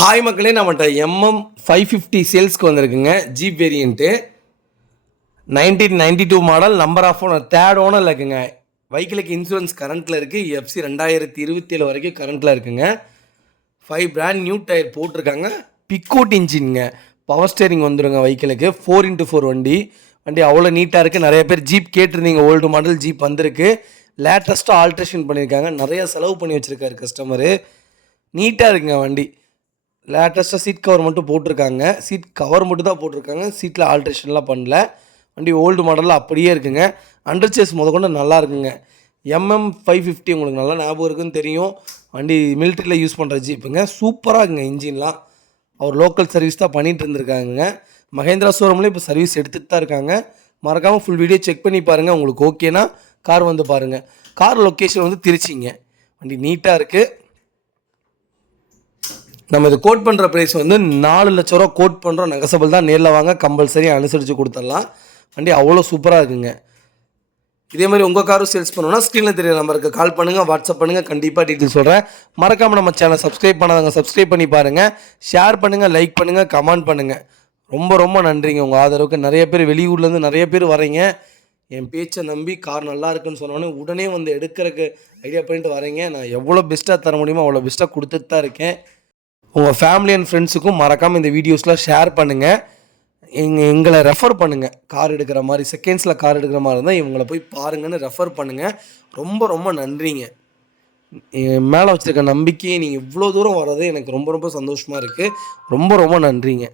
Hi மக்களே, நம்மகிட்ட MM550 சேல்ஸ்க்கு வந்திருக்குங்க. Jeep variant 1992 model, number of owner third ஓனரில் இருக்குங்க. வெஹிக்கிளுக்கு இன்சூரன்ஸ் கரண்ட்டில் இருக்குது. எஃப்சி 2027 வரைக்கும் கரண்ட்டில் இருக்குங்க. 5 பிராண்ட் நியூ டயர் போட்டிருக்காங்க. பிக்கோட் இன்ஜின்ங்க. பவர் ஸ்டேரிங் வந்துடுங்க வெஹிக்கிளுக்கு. 4x4 வண்டி அவ்வளோ நீட்டாக இருக்குது. நிறைய பேர் ஜீப் கேட்டிருந்தீங்க. ஓல்டு மாடல் ஜீப் வந்திருக்கு. லேட்டஸ்ட்டாக ஆல்ட்ரேஷன் பண்ணியிருக்காங்க. நிறைய செலவு பண்ணி வச்சுருக்காரு கஸ்டமரு. நீட்டாக இருக்குங்க வண்டி. லேட்டஸ்ட்டாக சீட் கவர் மட்டும் போட்டிருக்காங்க. சீட் கவர் மட்டும் தான் போட்டிருக்காங்க. சீட்டில் ஆல்ட்ரேஷன்லாம் பண்ணல. வண்டி ஓல்டு மாடலில் அப்படியே இருக்குங்க. அண்டர் சேஸ் முதற்கொண்டு நல்லா இருக்குங்க. MM550 உங்களுக்கு நல்லா ஞாபகம் இருக்குன்னு தெரியும். வண்டி மிலிட்ரியில் யூஸ் பண்ணுற ஜீப்புங்க. சூப்பராக இருக்குங்க. இன்ஜின்லாம் அவர் லோக்கல் சர்வீஸ் தான் பண்ணிகிட்டு இருந்திருக்காங்க. மகேந்திரா ஷோரூம்லேயும் இப்போ சர்வீஸ் எடுத்துகிட்டு தான் இருக்காங்க. மறக்காமல் ஃபுல் வீடியோ செக் பண்ணி பாருங்கள். உங்களுக்கு ஓகேனா கார் வந்து பாருங்கள். கார் லொக்கேஷன் வந்து திருச்சிங்க. வண்டி நீட்டாக இருக்குது. நம்ம இது கோட் பண்ணுற ப்ரைஸ் வந்து 4 லட்ச ரூபா கோட் பண்ணுறோம். நெகசபிள் தான். நேரில் வாங்க, கம்பல்சரி அனுசரித்து கொடுத்துடலாம். வண்டி அவ்வளோ சூப்பராக இருக்குங்க. இதே மாதிரி உங்கள் காரும் சேல்ஸ் பண்ணணும்னா ஸ்க்ரீனில் தெரிய நம்பருக்கு கால் பண்ணுங்கள், வாட்ஸ்அப் பண்ணுங்கள். கண்டிப்பாக டீட்டெயில் சொல்கிறேன். மறக்காமல் நம்ம சேனல் சப்ஸ்கிரைப் பண்ணாதவங்க சப்ஸ்கிரைப் பண்ணி பாருங்கள். ஷேர் பண்ணுங்கள், லைக் பண்ணுங்கள், கமெண்ட் பண்ணுங்கள். ரொம்ப ரொம்ப நன்றிங்க உங்கள் ஆதரவுக்கு. நிறைய பேர் வெளியூர்லேருந்து நிறைய பேர் வரீங்க. என் பேச்சை நம்பி கார் நல்லா இருக்குன்னு சொன்னோன்னே உடனே வந்து எடுக்கிறதுக்கு ஐடியா பண்ணிட்டு வரீங்க. நான் எவ்வளோ பெஸ்ட்டாக தர முடியுமோ அவ்வளோ பெஸ்ட்டாக கொடுத்துட்டு தான் இருக்கேன். உங்கள் ஃபேமிலி அண்ட் ஃப்ரெண்ட்ஸுக்கும் மறக்காமல் இந்த வீடியோஸ்லாம் ஷேர் பண்ணுங்கள். எங்களை ரெஃபர் பண்ணுங்கள். கார் எடுக்கிற மாதிரி, செகண்ட்ஸில் கார் எடுக்கிற மாதிரி இருந்தால் இவங்களை போய் பாருங்கன்னு ரெஃபர் பண்ணுங்கள். ரொம்ப ரொம்ப நன்றிங்க. என் மேலே வச்சுருக்க நம்பிக்கையை நீங்கள் இவ்வளோ தூரம் வர்றது எனக்கு ரொம்ப ரொம்ப சந்தோஷமாக இருக்குது. ரொம்ப ரொம்ப நன்றிங்க.